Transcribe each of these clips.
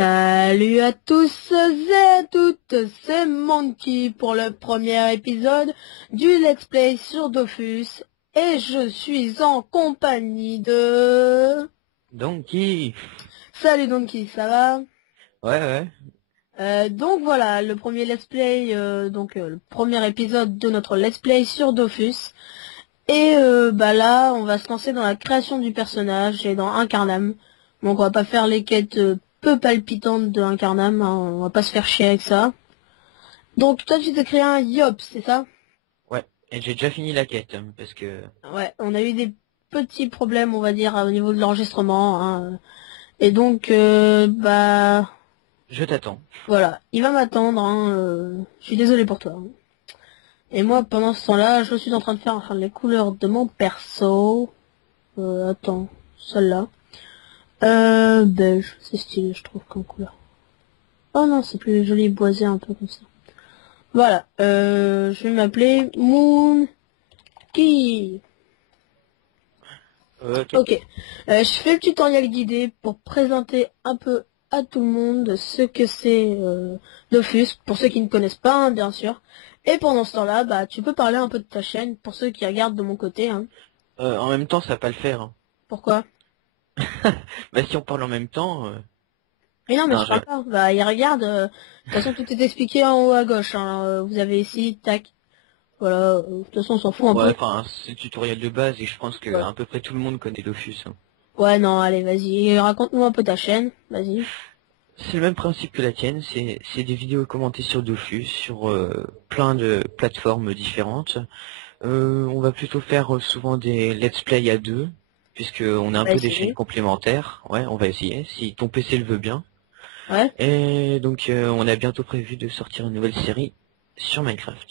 Salut à tous et à toutes, c'est Monkey pour le premier épisode du Let's Play sur Dofus et je suis en compagnie de... Donkey. Salut Donkey, ça va? Ouais. Donc voilà, le premier Let's Play, le premier épisode de notre Let's Play sur Dofus. Et là, on va se lancer dans la création du personnage et dans Incarnam. Donc on va pas faire les quêtes peu palpitantes de Incarnam, hein, on va pas se faire chier avec ça. Donc toi tu t'es créé un Yop, c'est ça? Ouais. Et j'ai déjà fini la quête, parce que... Ouais, on a eu des petits problèmes, on va dire, au niveau de l'enregistrement. Hein. Et donc, Je t'attends. voilà, il va m'attendre. Hein, je suis désolé pour toi. Hein. Et moi, pendant ce temps-là, je suis en train de faire les couleurs de mon perso. Attends, celle-là. Beige, c'est stylé, je trouve, comme couleur. Oh non, c'est plus joli, boisé, un peu comme ça. Voilà, je vais m'appeler Monkey. Ok. Ok, je fais le tutoriel guidé pour présenter un peu à tout le monde ce que c'est Dofus, pour ceux qui ne connaissent pas, hein, bien sûr. Et pendant ce temps-là, tu peux parler un peu de ta chaîne, pour ceux qui regardent de mon côté. Hein. En même temps, ça va pas le faire. Hein. Pourquoi? Bah si on parle en même temps... Mais non, mais Non, je parle pas. Bah, il regarde. De toute façon, tout est expliqué en haut à gauche. Hein. Vous avez ici, tac. Voilà. De toute façon, on s'en fout un Ouais, peu. enfin, c'est le tutoriel de base et je pense que Ouais. à peu près tout le monde connaît Dofus. Hein. Ouais, non, allez, vas-y. Raconte-nous un peu ta chaîne. Vas-y. C'est le même principe que la tienne, c'est des vidéos commentées sur Dofus, sur plein de plateformes différentes. On va plutôt faire souvent des let's play à deux, puisque on a On un va peu des chaînes essayer. complémentaires. Ouais, on va essayer, si ton PC le veut bien. Ouais. Et donc on a bientôt prévu de sortir une nouvelle série sur Minecraft.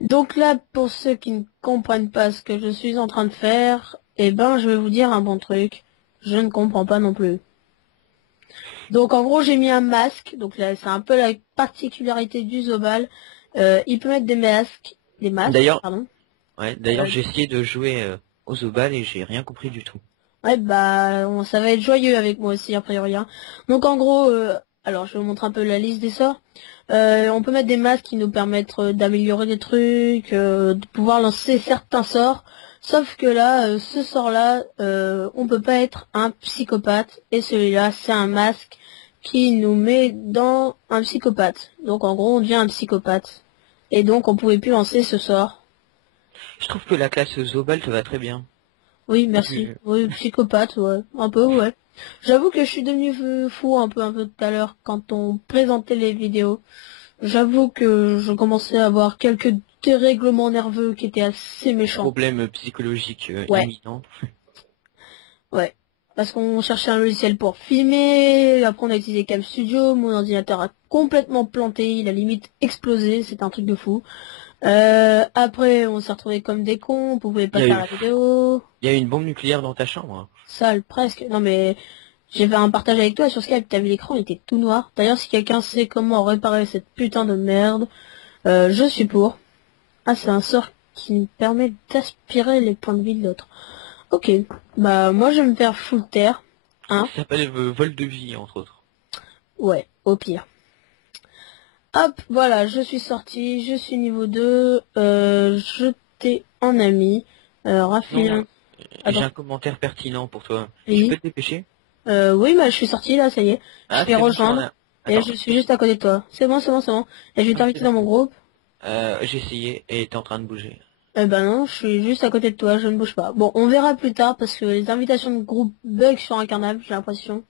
Donc là, pour ceux qui ne comprennent pas ce que je suis en train de faire, je vais vous dire un bon truc. Je ne comprends pas non plus. Donc en gros, j'ai mis un masque. Donc là, c'est un peu la particularité du Zobal. Il peut mettre des masques, D'ailleurs, pardon. d'ailleurs j'ai essayé de jouer aux Zobal et j'ai rien compris du tout. Ouais, ça va être joyeux avec moi aussi, a priori. Hein. Donc en gros, alors je vais vous montrer un peu la liste des sorts. On peut mettre des masques qui nous permettent d'améliorer des trucs, de pouvoir lancer certains sorts. Sauf que là, ce sort-là, on peut pas être un psychopathe. Et celui-là, c'est un masque qui nous met dans un psychopathe. Donc en gros, on devient un psychopathe. Et donc on pouvait plus lancer ce sort. Je trouve que la classe Zobal te va très bien. Oui, merci. Euh, Oui, psychopathe, ouais. Un peu, ouais. J'avoue que je suis devenu fou un peu tout à l'heure quand on présentait les vidéos. J'avoue que je commençais à avoir quelques dérèglements nerveux qui étaient assez méchants. Problème psychologique Ouais, imminent. ouais. Parce qu'on cherchait un logiciel pour filmer, après on a utilisé Cam Studio, mon ordinateur a complètement planté, il a limite explosé, c'était un truc de fou. Après on s'est retrouvés comme des cons, on pouvait Il pas y a faire eu, la vidéo. il y a eu une bombe nucléaire dans ta chambre. Hein. Sale, presque. Non mais j'ai fait un partage avec toi sur Skype, t'as vu l'écran, il était tout noir. D'ailleurs, si quelqu'un sait comment réparer cette putain de merde, je suis pour. Ah, c'est un sort qui me permet d'aspirer les points de vie de l'autre. Ok, moi je vais me faire full terre. Hein? Ça s'appelle vol de vie entre autres. Ouais, au pire. Hop, voilà, je suis sorti, je suis niveau 2, je t'ai en ami. Non, Raphaël, j'ai attends, un commentaire pertinent pour toi. Tu oui. peux te dépêcher? Oui, je suis sorti là, ça y est. Je Ah, vais c'est bon, tu m'en rejoindre. as. Et Attends. je suis juste à côté de toi. C'est bon, c'est bon, c'est bon. Et je vais Ok, t'inviter dans mon d'accord. groupe. J'ai essayé et t'es en train de bouger. Eh ben non, je suis juste à côté de toi, je ne bouge pas. Bon, on verra plus tard parce que les invitations de groupe bug sur un carnaval, j'ai l'impression.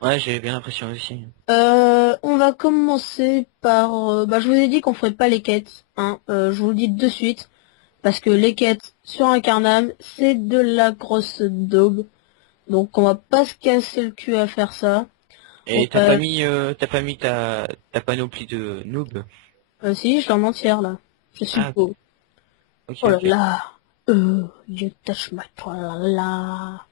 Ouais, j'ai bien l'impression aussi. On va commencer par... je vous ai dit qu'on ferait pas les quêtes. Hein. Je vous le dis de suite. Parce que les quêtes sur un carnaval, c'est de la grosse daube. Donc on va pas se casser le cul à faire ça. On Et va... t'as pas mis ta panoplie de noob? Si, je l'en entière là. Je suis Ah, beau. ok, Oh là ok. là. You touch my... Oh là là.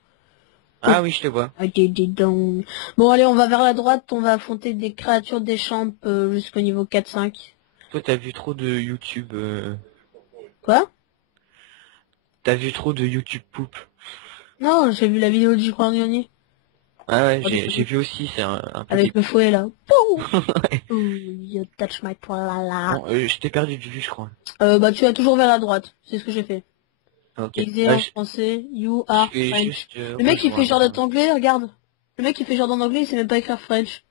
Oh, Ah oui, je te vois. dis donc. Bon, allez, on va vers la droite. On va affronter des créatures des champs jusqu'au niveau 4-5. Toi, t'as vu trop de YouTube. Quoi? T'as vu trop de YouTube poop. Non, j'ai vu la vidéo du Cordonnier. Ah ouais, Oh, des j'ai photos. vu aussi, c'est un peu Avec des... le fouet là. Pouh. Ouais. Ooh, you touch my poilala. Bon, je t'ai perdu de vue, je crois. Bah tu vas toujours vers la droite, c'est ce que j'ai fait. Ok. Exe en français, you Je are vais French. juste Le mec il fait genre d'être rejoindre. anglais, regarde. Le mec il fait genre d'être anglais, il sait même pas écrire French.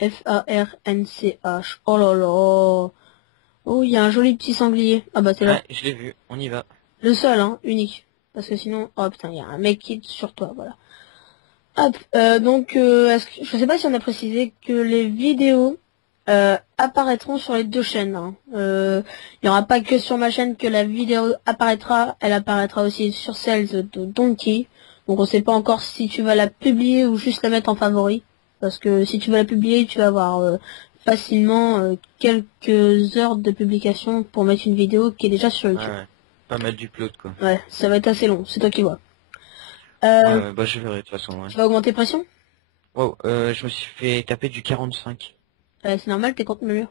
F-A-R-N-C-H. Oh là là. Oh, il y a un joli petit sanglier. Ah bah c'est là. Ouais, je l'ai vu, on y va. Le seul, hein, unique. Parce que sinon, oh putain, il y a un mec qui est sur toi, voilà. Hop, donc, je sais pas si on a précisé que les vidéos apparaîtront sur les deux chaînes. Hein. Il n'y aura pas que sur ma chaîne que la vidéo apparaîtra, elle apparaîtra aussi sur celle de Donkey. Donc on sait pas encore si tu vas la publier ou juste la mettre en favori. Parce que si tu vas la publier, tu vas avoir facilement quelques heures de publication pour mettre une vidéo qui est déjà sur Ouais, YouTube. ouais. Pas mal du plot, quoi. Ouais, ça va être assez long, c'est toi qui vois. Ouais, Euh, ouais, bah je verrai, de toute façon, ouais. Tu vas augmenter pression? Wow, je me suis fait taper du 45. C'est normal, t'es contre le mur.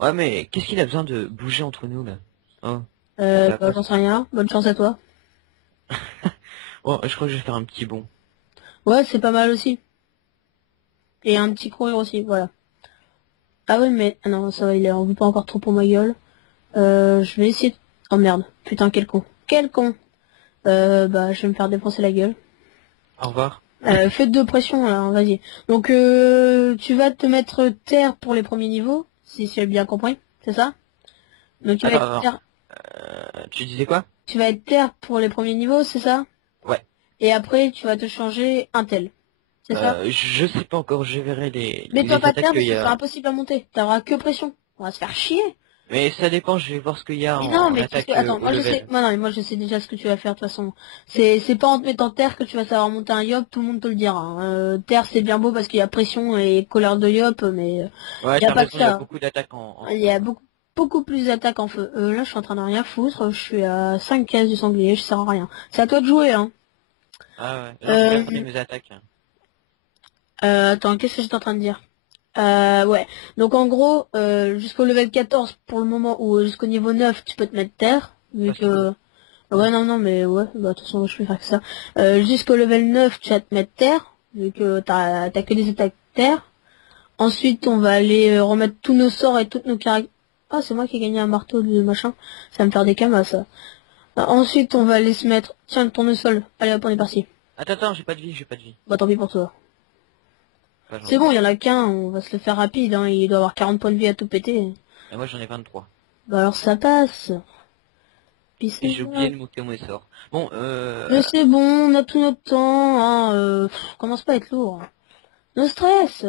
Ouais, mais qu'est-ce qu'il a besoin de bouger entre nous, là? Oh, ça va Bah, pas, j'en ça. sais rien. Bonne chance à toi. Bon, je crois que je vais faire un petit bond. Ouais, c'est pas mal aussi. Et un petit courir aussi, voilà. Ah ouais, mais... Ah non, ça va, il est en vue pas encore trop pour ma gueule. Je vais essayer... Oh merde. Putain, quel con. Quel con. Bah, je vais me faire défoncer la gueule. Au revoir. Faites de pression, là, hein, vas-y. Donc, tu vas te mettre terre pour les premiers niveaux, si j'ai bien compris, c'est ça? Donc, tu vas Attends, être attends. terre... Tu disais quoi? Tu vas être terre pour les premiers niveaux, c'est ça? Ouais. Et après, tu vas te changer Intel, c'est ça? Je sais pas encore, je verrai Mets-toi les pas attaques terre qu'il parce y que c'est a. impossible à monter. T'auras que pression. On va se faire chier. Mais ça dépend, je vais voir ce qu'il y a Mais non, en mais qu'est-ce que... attaque Attends, au moi je sais... level. Non, mais moi je sais déjà ce que tu vas faire de toute façon. C'est pas en te mettant terre que tu vas savoir monter un yop, tout le monde te le dira. Hein. Terre c'est bien beau parce qu'il y a pression et colère de yop, mais Ouais, il y a t'as pas que raison, il y a ça. beaucoup d'attaques en Il feu, y a quoi. beaucoup plus d'attaques en feu. Là je suis en train de rien foutre, je suis à 5 cases du sanglier, je sers à rien. C'est à toi de jouer, hein. Ah ouais, non, j'ai bien Euh, compté mes attaques. Attends, qu'est-ce que j'étais en train de dire? Ouais. Donc en gros, jusqu'au level 14 pour le moment, ou jusqu'au niveau 9 tu peux te mettre terre, vu Ça, c'est cool. que... Ouais, non, non, mais ouais, bah de toute façon, je vais faire que ça. Jusqu'au level 9 tu vas te mettre terre, vu que t'as que des attaques terre. Ensuite, on va aller remettre tous nos sorts et toutes nos caractères. Ah, c'est moi qui ai gagné un marteau de machin. Ça va me faire des camas, ça. Ensuite, on va aller se mettre... Tiens, le tournesol. Allez, hop, on est parti. Attends, j'ai pas de vie, j'ai pas de vie. Bah tant pis pour toi. Pas C'est bon, gentil. il y en a qu'un, on va se le faire rapide, hein. Il doit avoir 40 points de vie à tout péter. Et moi, j'en ai 23. Bah alors ça passe. Peace Et j'ai oublié out. de monter mon essor. Bon, Mais c'est bon, on a tout notre temps, hein. Commence pas à être lourd. No stress.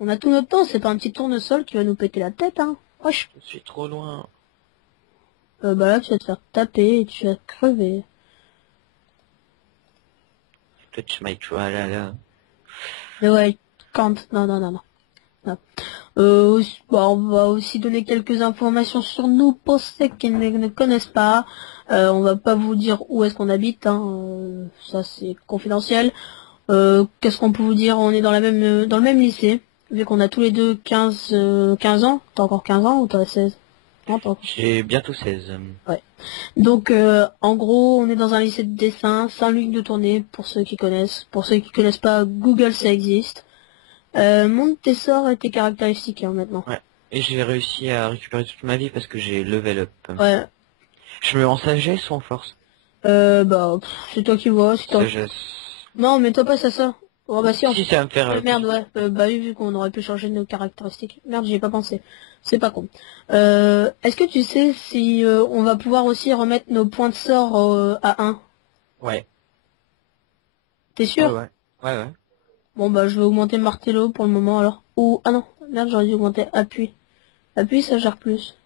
On a tout notre temps, c'est pas un petit tournesol qui va nous péter la tête, hein. Wesh. je suis trop loin. Bah là, tu vas te faire taper et tu vas crever. Touch my là. Mais ouais, quand... Non, non, non, non. Non. Bah, on va aussi donner quelques informations sur nous pour ceux qui ne connaissent pas. On va pas vous dire où est-ce qu'on habite, hein. Ça c'est confidentiel. Qu'est-ce qu'on peut vous dire? On est dans le même lycée, vu qu'on a tous les deux 15 ans. T'as encore 15 ans ou t'as 16? Non, t'as encore... J'ai bientôt 16. Ouais. Donc, en gros, on est dans un lycée de dessin, Saint-Luc de Tournai, pour ceux qui connaissent. Pour ceux qui connaissent pas, Google, ça existe. Monte tes sorts et tes caractéristiques, hein, maintenant. Ouais. Et j'ai réussi à récupérer toute ma vie parce que j'ai level up. Ouais. Je me mets en sagesse ou en force? Bah, c'est toi qui vois. Si t'as... Sagesse. Non, mais toi pas ça. Oh, bah si, en Si, ça va me faire merde, plus. ouais. Bah oui, vu qu'on aurait pu changer nos caractéristiques. Merde, j'y ai pas pensé. C'est pas con. Est-ce que tu sais si on va pouvoir aussi remettre nos points de sort à 1? Ouais. T'es Ouais, sûr? ouais. Ouais, ouais. Bon, bah je vais augmenter martello pour le moment alors. Ou... Ah non, merde, j'aurais dû augmenter appui. Appui, ça gère plus.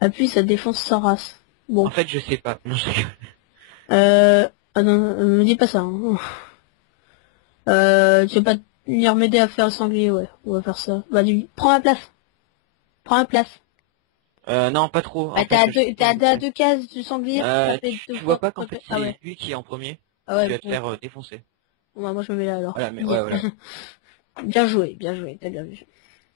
Appui, ça défonce sa race. En Bon. fait, je sais pas. Non, je rigole. Ah non, me dis pas ça. Hein. Tu vas pas venir m'aider à faire le sanglier, ouais. On va faire ça. Bah, prends la place. Prends la place. Non, pas trop. Bah, En fait, je t'as sais. à deux cases du sanglier pour taper deux Tu vois fois. pas qu'en fait, Ah c'est ouais. lui qui est en premier. Ah Tu ouais, vas te bon. faire défoncer. Bon, bah, moi, je me mets là alors. Voilà, mais ouais, Nickel. voilà. Bien joué, t'as bien vu.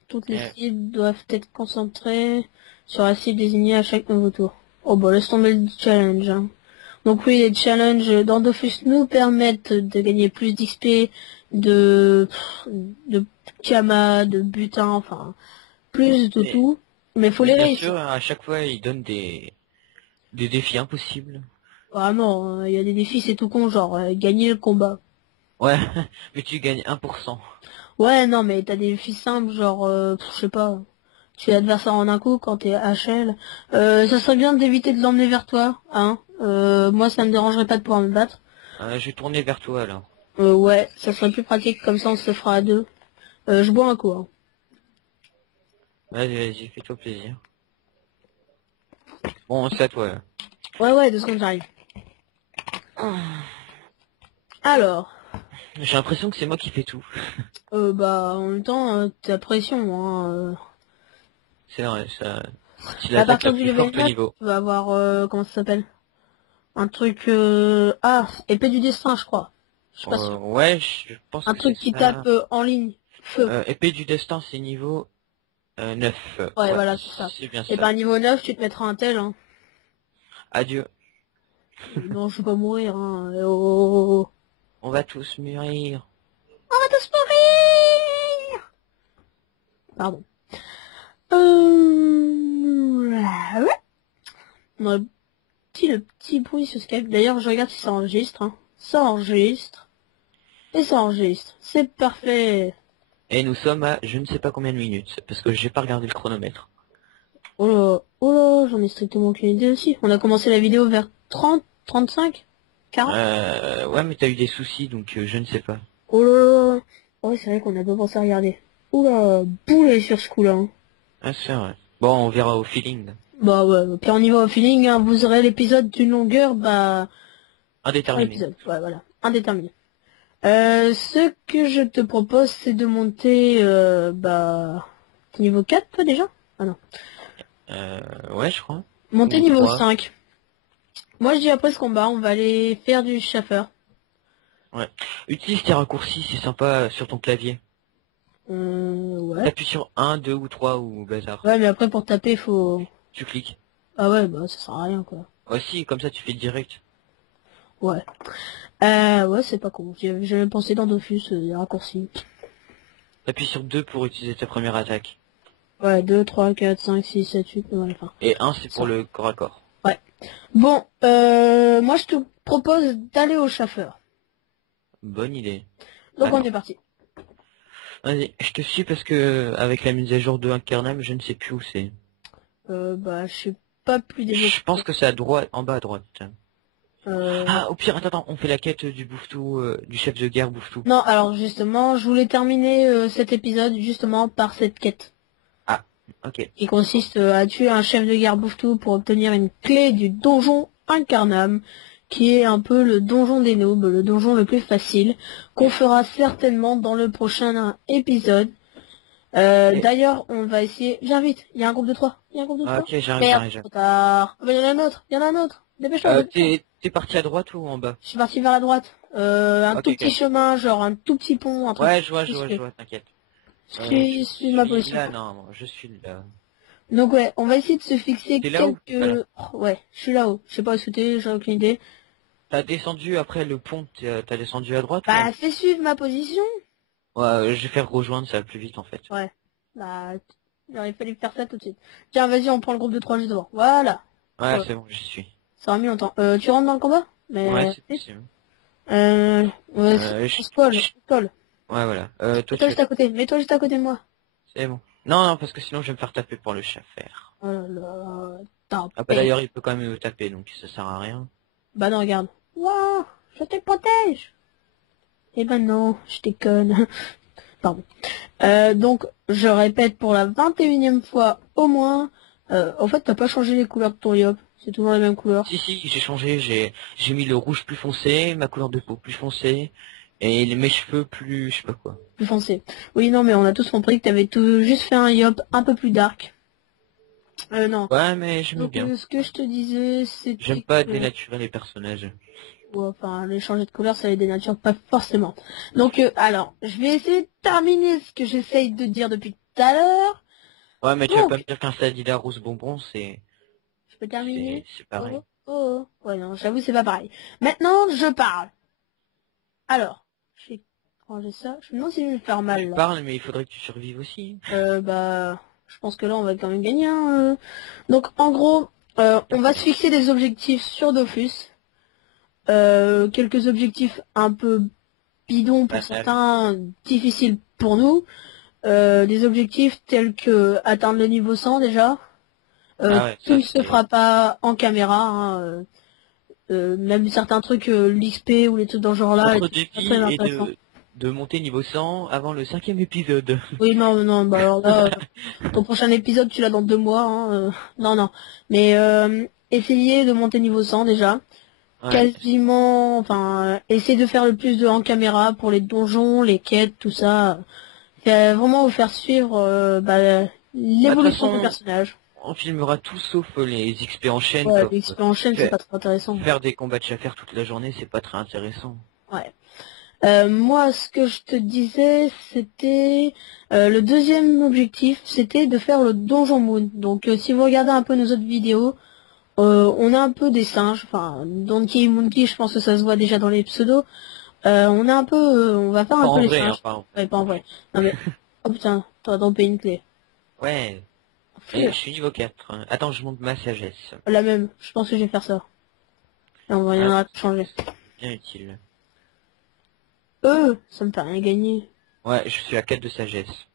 Toutes les Euh, cibles doivent être concentrées sur la cible désignée à chaque nouveau tour. Oh bah laisse tomber le challenge. Hein. Donc oui, les challenges dans Dofus nous permettent de gagner plus d'XP, de Kama, de butin, enfin, plus de Mais, tout. Mais faut mais les bien réussir. sûr, à chaque fois, ils donnent des défis impossibles. Vraiment, il y a des défis, c'est tout con, genre gagner le combat. Ouais, mais tu gagnes 1%. Ouais, non, mais t'as des défis simples, genre, je sais pas, tu es l'adversaire en un coup quand t'es HL. Ça serait bien d'éviter de l'emmener vers toi, hein. Moi, ça me dérangerait pas de pouvoir me battre. Je vais tourner vers toi, là. Ouais, ça serait plus pratique, comme ça on se fera à deux. Je bois un coup, hein. Vas-y, vas-y, fais-toi plaisir. Bon, c'est à toi, là. Ouais, ouais, 2 secondes, j'arrive. Alors, J'ai l'impression que c'est moi qui fais tout. bah, en même temps, t'as pression, hein. C'est vrai, ça... C'est À l'attaque la partir du plus level forte au 9, niveau. tu vas avoir, comment ça s'appelle? Un truc, épée du destin, je crois. Je suis pas sûr. Ouais, je pense Un que c'est truc qui tape ça. en ligne. Feu. Épée du destin, c'est niveau 9. Ouais, Ouais, voilà, c'est ça. c'est bien Et ça. ben, niveau 9, tu te mettras un tel, hein. Adieu. Non, je vais pas mourir, hein. Oh. On va tous mûrir. On va tous mourir! Pardon. Ouais. Le petit bruit sur Skype. D'ailleurs, je regarde si ça enregistre, hein. Ça enregistre. Et ça enregistre. C'est parfait. Et nous sommes à je ne sais pas combien de minutes, parce que j'ai pas regardé le chronomètre. Oh là, j'en ai strictement aucune idée aussi. On a commencé la vidéo vers 30, 35, 40. Ouais, mais t'as eu des soucis, donc je ne sais pas. Oh là là. Oh, c'est vrai qu'on a pas pensé à regarder. Oula, boulet sur ce coup-là, hein. Ah, c'est vrai. Bon, on verra au feeling. Bah ouais, puis on y va au feeling, hein. Vous aurez l'épisode d'une longueur, bah... un Indéterminé. épisode, ouais, voilà. Indéterminé. Ce que je te propose, c'est de monter, bah... Niveau 4, toi, déjà? Ah non. Ouais, je crois. Monter Ou niveau 3. 5. Moi, je dis après ce combat, on va aller faire du chauffeur. Ouais. Utilise tes raccourcis, c'est sympa sur ton clavier. Ouais. T'appuies sur 1, 2 ou 3 ou bazar. Ouais, mais après, pour taper, faut... Tu cliques. Ah ouais, bah, ça sert à rien, quoi. Aussi, comme ça tu fais direct. Ouais. Ouais, c'est pas con. J'avais jamais pensé dans Dofus, les raccourcis. T'appuies sur 2 pour utiliser ta première attaque. Ouais, 2, 3, 4, 5, 6, 7, 8, ouais, enfin, Et 1 c'est pour ça. le corps à corps. Ouais. Bon, moi, je te propose d'aller au chauffeur. Bonne idée. Donc, on Attends. est parti. Vas-y, je te suis parce que avec la mise à jour de Incarnam, je ne sais plus où c'est. Bah, je suis pas plus développé. Je pense que c'est à droite, en bas à droite. Euh... Ah, au pire, attends, on fait la quête du Bouffetou, du chef de guerre Bouffetou. Non, alors, justement, je voulais terminer cet épisode, justement, par cette quête. Ah, ok. Qui consiste à tuer un chef de guerre Bouffetou pour obtenir une clé du donjon Incarnam, qui est un peu le donjon des noobs, le donjon le plus facile, qu'on fera certainement dans le prochain épisode. D'ailleurs, on va essayer... Viens vite, il y a un groupe de 3. Il y a un groupe de Ah, 3. ok, j'arrive, Merde, j'arrive. trop tard. Ah bah, il y en a un autre, il y en a un autre. Dépêche-toi, dépêche-toi. T'es parti à droite ou en bas? Je suis parti vers la droite. Un Ok, tout petit ok. chemin, genre un tout petit pont, un truc Ouais, je vois, discret. t'inquiète. Suis ma Je suis position. là, non, je suis là. Donc ouais, on va essayer de se fixer T'es là-haut? Voilà. quelques... Oh, ouais, je suis là-haut. Je sais pas où t'es, j'ai aucune idée. T'as descendu après le pont, t'as descendu à droite ou Bah, à... fais suivre ma position. Ouais, je vais faire rejoindre, ça va plus vite en fait. Ouais. Bah, il aurait fallu faire ça tout de suite. Tiens, vas-y, on prend le groupe de 3 juste devant. Voilà. Ouais, Ouais, c'est bon, j'y suis. ça aura mis longtemps. Tu rentres dans le combat? Ouais, Mais... c'est possible. Ouais, Euh, je- on se colle, on je- se colle. Ouais, voilà. Toi, Mets-toi tu... juste à côté, mets-toi juste à côté de moi. C'est bon. Non, non, parce que sinon je vais me faire taper pour le chef-faire. Oh là là, t'as Ah bah peur. d'ailleurs, il peut quand même me taper, donc ça sert à rien. Bah non, regarde. Waouh, je te protège. Eh ben non, je déconne. Pardon. Donc, je répète pour la 21e fois au moins. En fait, t'as pas changé les couleurs de ton yop. C'est toujours les mêmes couleurs. Si, si, j'ai changé, j'ai mis le rouge plus foncé, ma couleur de peau plus foncée, et mes cheveux plus... je sais pas quoi. Plus foncé. Oui, non, mais on a tous compris que t'avais tout juste fait un yop un peu plus dark. Non. Ouais, mais j'aime Donc, bien. ce que je te disais, J'aime c'était pas que... dénaturer les personnages. Ouais, enfin, les changer de couleur, ça les dénature pas forcément. Donc, alors, je vais essayer de terminer ce que j'essaye de dire depuis tout à l'heure. Ouais, mais tu vas pas me Donc, dire qu'un Sadida rose bonbon, je peux terminer. c'est pareil. Oh, ouais, non, j'avoue, c'est pas pareil. Maintenant, je parle. Alors, je vais ranger ça. Je me demande si je vais me faire mal, Tu là. parles, mais il faudrait que tu survives aussi. Bah, je pense que là, on va quand même gagner, hein. Donc, en gros, on va se fixer des objectifs sur Dofus. Quelques objectifs un peu bidons pour Banal. certains, difficiles pour nous. Des objectifs tels que atteindre le niveau 100 déjà. Ah ouais, Tout ça ne se c'est... fera pas en caméra, hein. Même certains trucs, l'XP ou les trucs dans ce genre-là, Notre c'est pas très défi est intéressant. de monter niveau 100 avant le 5e épisode. Oui, non, non, bah alors là, ton prochain épisode, tu l'as dans 2 mois, hein, non, non. Mais essayez de monter niveau 100 déjà. Ouais, Quasiment, enfin, essayez de faire le plus de en caméra pour les donjons, les quêtes, tout ça. Vraiment vous faire suivre bah, de toute l'évolution du façon, personnage. on filmera tout sauf les XP en chaîne, Ouais, comme l'XP en chaîne, c'est faire, pas très intéressant. faire des combats de chaffer toute la journée, c'est pas très intéressant. Ouais. Moi, ce que je te disais, c'était le deuxième objectif, c'était de faire le Donjon Moon. Donc, si vous regardez un peu nos autres vidéos, on a un peu des singes. Enfin, Donkey Monkey, je pense que ça se voit déjà dans les pseudos. On a un peu, on va faire Pas un peu en les vrai, hein, singes. pas en... Ouais, pas en vrai. Non mais, oh putain, t'aurais droppé une clé. Ouais, et je Fouille. suis niveau 4. Attends, je monte ma sagesse. La même. Je pense que je vais faire ça. Et on va y en Ah, aura changer. bien utile. Ça me fait rien gagner. Ouais, je suis à 4 de sagesse.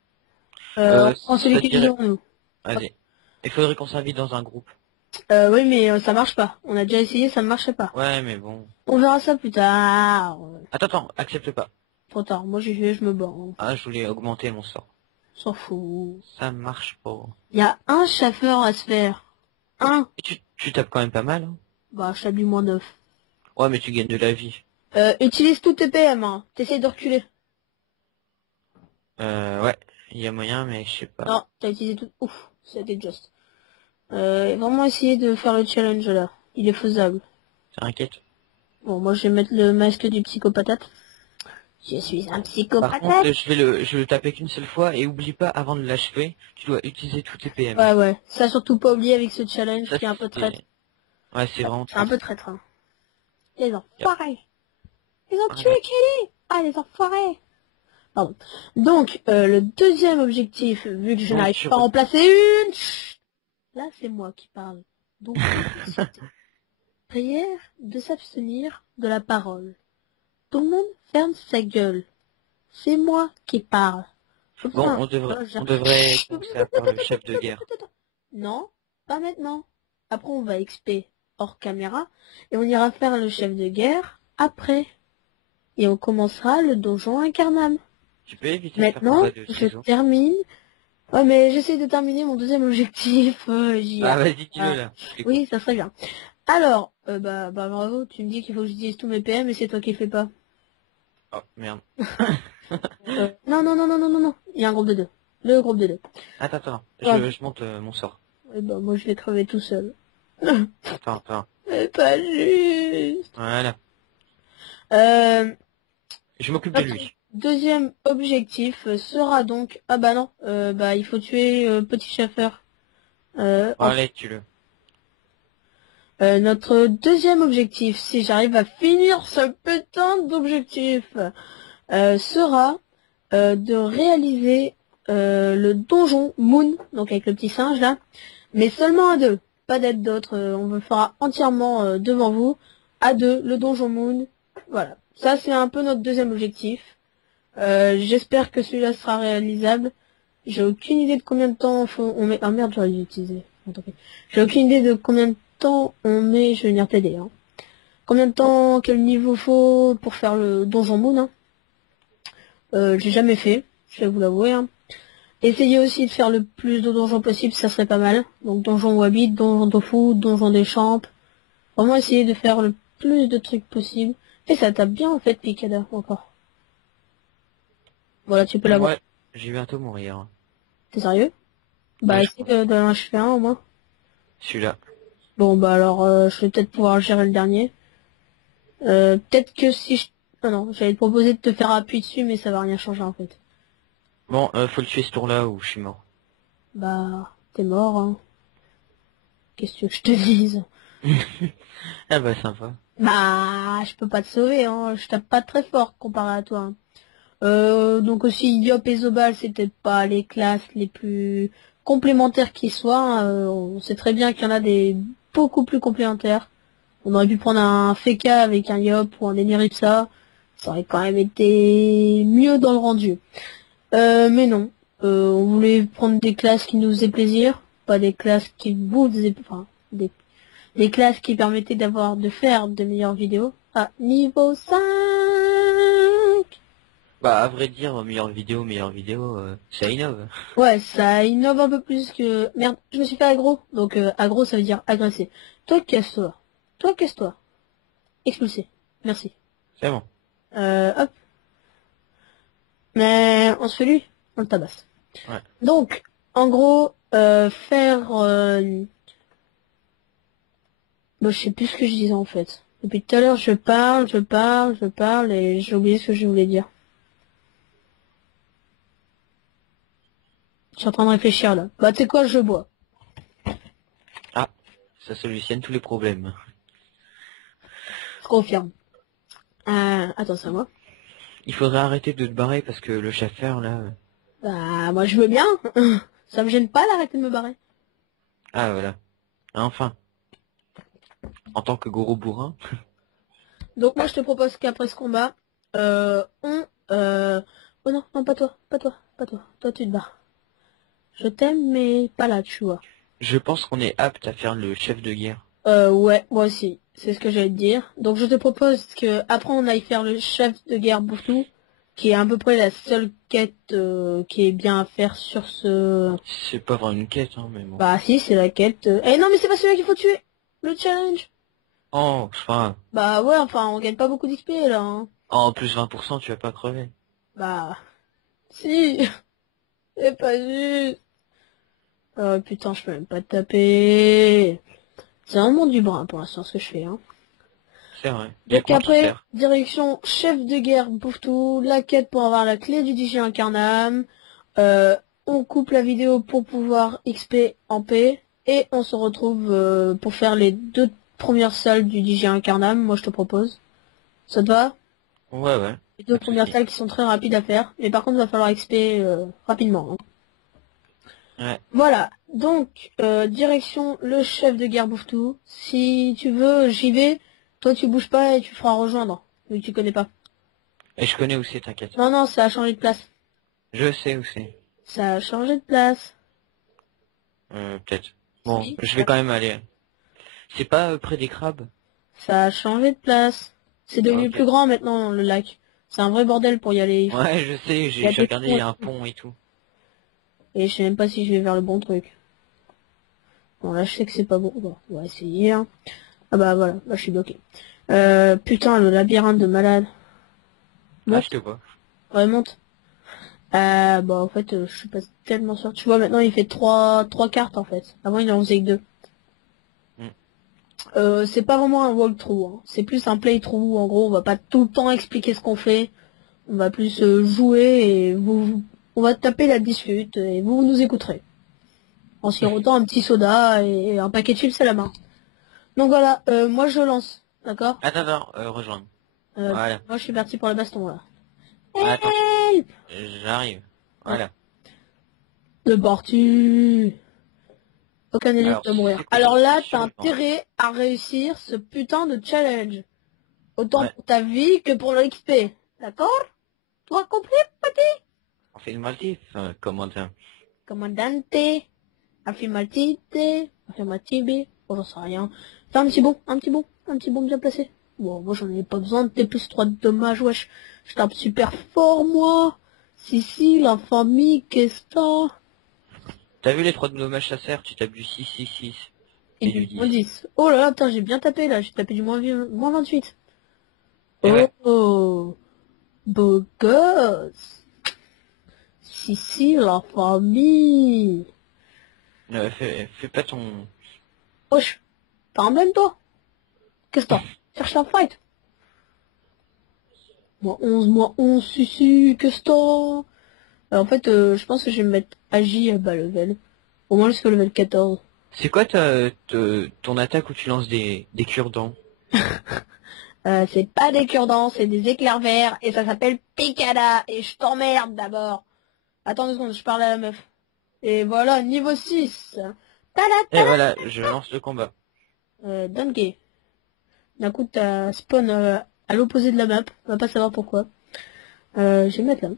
On prend celui Ça qui te est dirait... vivant, nous. Allez. Il faudrait qu'on s'invite dans un groupe. Oui, mais ça marche pas. On a déjà essayé, ça ne marchait pas. Ouais, mais bon. On verra ça plus tard. Attends, accepte pas. Trop tard. Moi, j'y vais, je me bats. On Ah, je voulais augmenter mon sort. s'en fout. Ça marche pas. Il y a un chauffeur à se faire. Un. Et tu tapes quand même pas mal, hein. Bah, je t'habille moins 9. Ouais, mais tu gagnes de la vie. Utilise tous tes PM, hein. T'essayes de reculer. Ouais. Il y a moyen, mais je sais pas. Non, t'as utilisé tout. Ouf, c'était juste. Vraiment essayer de faire le challenge là. Il est faisable. Ça inquiète. Bon, moi je vais mettre le masque du psychopatate. Je suis un Par contre, psychopatate. je vais le taper qu'une seule fois et oublie pas, avant de l'achever, tu dois utiliser tous tes PM. Ouais, ouais. Ça surtout pas oublier avec ce challenge Ça, qui est un peu traître. ouais, c'est vraiment C'est un peu triste. traître, hein. Les Yep. enfoirés. Ils ont tué Voilà. Kelly. Ah, les enfoirés. Pardon. Donc, le deuxième objectif, vu que je Donc, n'arrive pas à en placer une, chut, là c'est moi qui parle. Donc, prière de s'abstenir de la parole. Tout le monde ferme sa gueule. C'est moi qui parle. Bon, Putain, on devrait commencer à faire le chef de guerre. non, pas maintenant. Après, on va XP hors caméra et on ira faire le chef de guerre après. Et on commencera le donjon incarname. Tu peux éviter de faire Maintenant, combat de je ciseaux? termine. Ouais, mais j'essaie de terminer mon deuxième objectif. J'y Bah, arrive vas-y, dis-le pas. là. Je t'écoute. Oui, ça serait bien. Alors, bravo, tu me dis qu'il faut que j'utilise tous mes PM et c'est toi qui le fais pas. Oh, merde. Non, non, non, non, non, non, non. Il y a un groupe de deux. Le groupe de deux. Attends. Ouais. Je monte mon sort. Et moi, je vais crever tout seul. Attends. C'est pas juste. Voilà. Euh, Je m'occupe de Notre lui. deuxième objectif sera donc... Ah bah non, il faut tuer Petit Chauffeur. Allez, tue-le. Notre deuxième objectif, si j'arrive à finir ce putain d'objectif, sera de réaliser le donjon Moon, donc avec le petit singe là, mais seulement à deux, pas d'être d'autres, on le fera entièrement devant vous, à deux, le donjon Moon, voilà. Ça c'est un peu notre deuxième objectif. J'espère que celui-là sera réalisable. J'ai aucune idée de combien de temps on met... Ah merde, j'aurais dû utiliser. Bon, tant pis. J'ai aucune idée de combien de temps on met... Je vais venir t'aider. Hein. Combien de temps, quel niveau faut pour faire le donjon Moon. Hein. J'ai jamais fait, je vais vous l'avouer. Hein. Essayez aussi de faire le plus de donjons possible, ça serait pas mal. Donc donjon Wabbit, donjon Tofu, donjon des champs. Vraiment essayer de faire le plus de trucs possible. Et ça tape bien en fait, Picada, encore. Voilà, tu peux l'avoir. Ouais, je vais bientôt mourir. T'es sérieux? Bah, Ouais, je essaye crois. d'en achever un au moins. Celui-là. Bon, bah alors, je vais peut-être pouvoir gérer le dernier. Peut-être que si je... Ah non, j'allais te proposer de te faire appui dessus, mais ça va rien changer en fait. Bon, faut le tuer ce tour-là ou je suis mort. Bah, t'es mort, hein. Qu'est-ce que je te dise? Ah bah sympa. Bah, je peux pas te sauver, hein. Je tape pas très fort comparé à toi, hein. Donc aussi, Yop et Zobal, c'était pas les classes les plus complémentaires qui soient, hein. On sait très bien qu'il y en a des beaucoup plus complémentaires. On aurait pu prendre un Feka avec un Yop ou un Eniripsa. Ça aurait quand même été mieux dans le rendu. Mais non. On voulait prendre des classes qui nous faisaient plaisir, pas des classes qui vous faisaient, enfin, des classes qui permettaient de faire de meilleures vidéos. À niveau 5. Bah à vrai dire, meilleure vidéo, ça innove. Ouais, ça innove un peu plus que... Merde, je me suis fait aggro. Donc aggro, ça veut dire agresser. Toi, casse-toi. Toi, casse-toi. Expulsé. Merci. C'est bon. Hop. Mais on se fait lui, on le tabasse. Ouais. Donc, en gros, faire... Bon, je sais plus ce que je disais en fait. Depuis tout à l'heure, je parle et j'ai oublié ce que je voulais dire. Je suis en train de réfléchir là. Bah, tu sais quoi, je bois. Ah, ça solutionne tous les problèmes. Je confirme. Attends, c'est à moi. Il faudrait arrêter de te barrer parce que le chauffeur là... Bah, moi je veux bien. Ça me gêne pas d'arrêter de me barrer. Ah voilà. Enfin, en tant que gros bourrin. Donc moi je te propose qu'après ce combat, Oh non, non, pas toi, pas toi, pas toi. Toi tu te barres. Je t'aime, mais pas là, tu vois. Je pense qu'on est apte à faire le chef de guerre. Ouais, moi aussi. C'est ce que j'allais te dire. Donc je te propose que après on aille faire le chef de guerre Bouftou, qui est à peu près la seule quête qui est bien à faire sur ce... C'est pas vraiment une quête, hein, mais bon. Bah si, c'est la quête. Eh non, mais c'est pas celui-là qu'il faut tuer. Le challenge. Oh, enfin, Bah ouais, enfin, on gagne pas beaucoup d'XP là, hein. en plus 20%, tu vas pas crever. Bah, si, c'est pas juste. Oh putain, je peux même pas te taper. C'est vraiment du brin pour l'instant ce que je fais, hein. C'est vrai. J'ai Donc contre après, terre. direction chef de guerre Bouftou, la quête pour avoir la clé du DJ Incarnam. Euh, on coupe la vidéo pour pouvoir XP en paix. Et on se retrouve pour faire les 2 premières salles du DJ Incarnam, moi je te propose. Ça te va? Ouais, ouais. Les Pas 2 de premières soucis. salles qui sont très rapides à faire. Mais par contre, il va falloir XP rapidement, hein. Ouais. Voilà. Donc, direction le chef de guerre Bouftou. Si tu veux, j'y vais. Toi, tu bouges pas et tu feras rejoindre. Vu que tu connais pas. Et je connais où c'est, t'inquiète. Non, non, ça a changé de place. Je sais où c'est. Ça a changé de place. Peut-être. Bon, Si. je vais quand même aller. C'est pas près des crabes? Ça a changé de place. C'est Ah, devenu ok. plus grand maintenant, le lac. C'est un vrai bordel pour y aller. Ouais, je sais, Il y a j'ai des regardé, il ponts y et a un tout. pont et tout. Et je sais même pas si je vais vers le bon truc. Bon, là, je sais que c'est pas bon. Bon, on va essayer, hein. Ah bah voilà, là, je suis bloqué. Putain, le labyrinthe de malade. Ah, je Monte. te vois. Ouais, monte. Bah en fait, je suis pas tellement sûr. Tu vois, maintenant il fait trois cartes en fait. Avant il en faisait que 2. Hmm. C'est pas vraiment un walkthrough, hein. C'est plus un playthrough. En gros, on va pas tout le temps expliquer ce qu'on fait. On va plus jouer et on va taper la discute et vous nous écouterez. En sirotant un petit soda et un paquet de chips à la main. Donc voilà, moi je lance, d'accord? Attends, attends, rejoindre. Voilà. Moi je suis parti pour le baston là. Attends, Help! j'arrive. Hein, Voilà. le parti. Aucun ennemi ne Alors, peut mourir. c'est quoi Alors ça? C'est là, t'as sur le vent. intérêt à réussir ce putain de challenge. Autant Ouais. pour ta vie que pour l'XP. D'accord? Tu as compris, petit? On fait une multi? Comment dire? Commandante, affirmative, affirmative, bon, j'en sais rien. Fais un petit bond, un petit bond, un petit bond bien placé. Bon, moi j'en ai pas besoin de T plus 3 de dommages, wesh. Je tape super fort, moi. Si, la famille, qu'est-ce que t'as? T'as vu les 3 dommages chasseurs? Tu tapes du 6, 6, 6 Et et du du moins 10. 10. Oh là là, putain, j'ai bien tapé là, j'ai tapé du moins 28. Et ouais. Oh, beau gosse. Si, la famille. Fais pas ton... Wesh, t'as un blême toi? Qu'est-ce que t'as? Cherche la fight. Moi 11, si, qu'est-ce que t'as? En fait, je pense que je vais me mettre Agi à bas level. Au moins jusqu'au level 14. C'est quoi ton attaque où tu lances des cure-dents? C'est pas des cure-dents, c'est des éclairs verts et ça s'appelle Picada et je t'emmerde d'abord. Attends 2 secondes, je parle à la meuf. Et voilà, niveau 6. Tada, Et tada. voilà, je lance le combat. Donkey. D'un coup, t'as spawn à l'opposé de la map. On va pas savoir pourquoi. Je vais mettre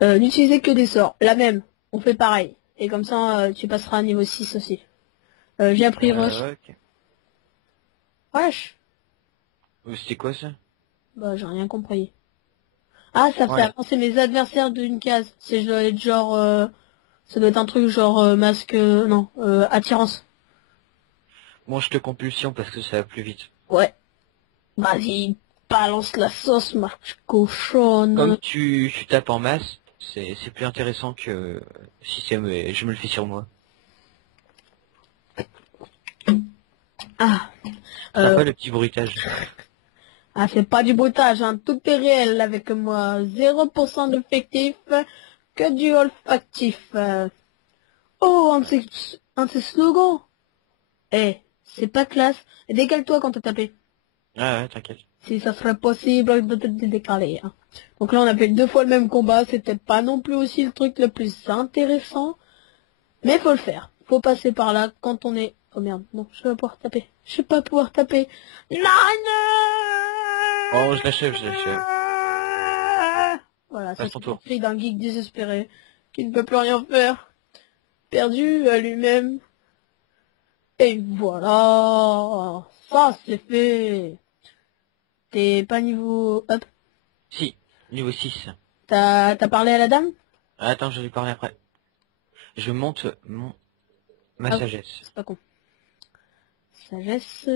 là. N'utilisez que des sorts. La même. On fait pareil. Et comme ça, tu passeras à niveau 6 aussi. J'ai appris Rush. Ok. Rush. C'est quoi ça? Bah, j'ai rien compris. Ah, ça fait Ouais. avancer mes adversaires d'une case. C'est je dois être genre... ça doit être un truc genre masque... non, attirance. Bon, je te compulsion parce que ça va plus vite. Ouais. Vas-y, balance la sauce, ma Comme cochonne. tu tapes en masse, c'est plus intéressant que si je me le fais sur moi. Ah, Sympa le petit bruitage. ah c'est pas du bruitage, hein. Tout est réel avec moi. 0% d'effectif, que du olfactif. Oh, un de ces slogans. Eh, c'est pas classe. Décale-toi quand t'as tapé. Ah ouais, t'inquiète. Si ça serait possible de te décaler. Hein. Donc là, on a fait 2 fois le même combat. C'était pas non plus aussi le truc le plus intéressant. Mais faut le faire. Faut passer par là quand on est... Oh merde, non, je vais pas pouvoir taper. Je vais pas pouvoir taper. Non, Oh, je l'achève, je l'achève. non. Voilà, ça Passe ton c'est le tour. cri d'un geek désespéré qui ne peut plus rien faire. Perdu à lui-même. Et voilà. Ça c'est fait. T'es pas niveau... Hop. Si, niveau 6. T'as parlé à la dame? Attends, je vais lui parler après. Je monte ma Ah, sagesse. c'est pas con. Sagesse.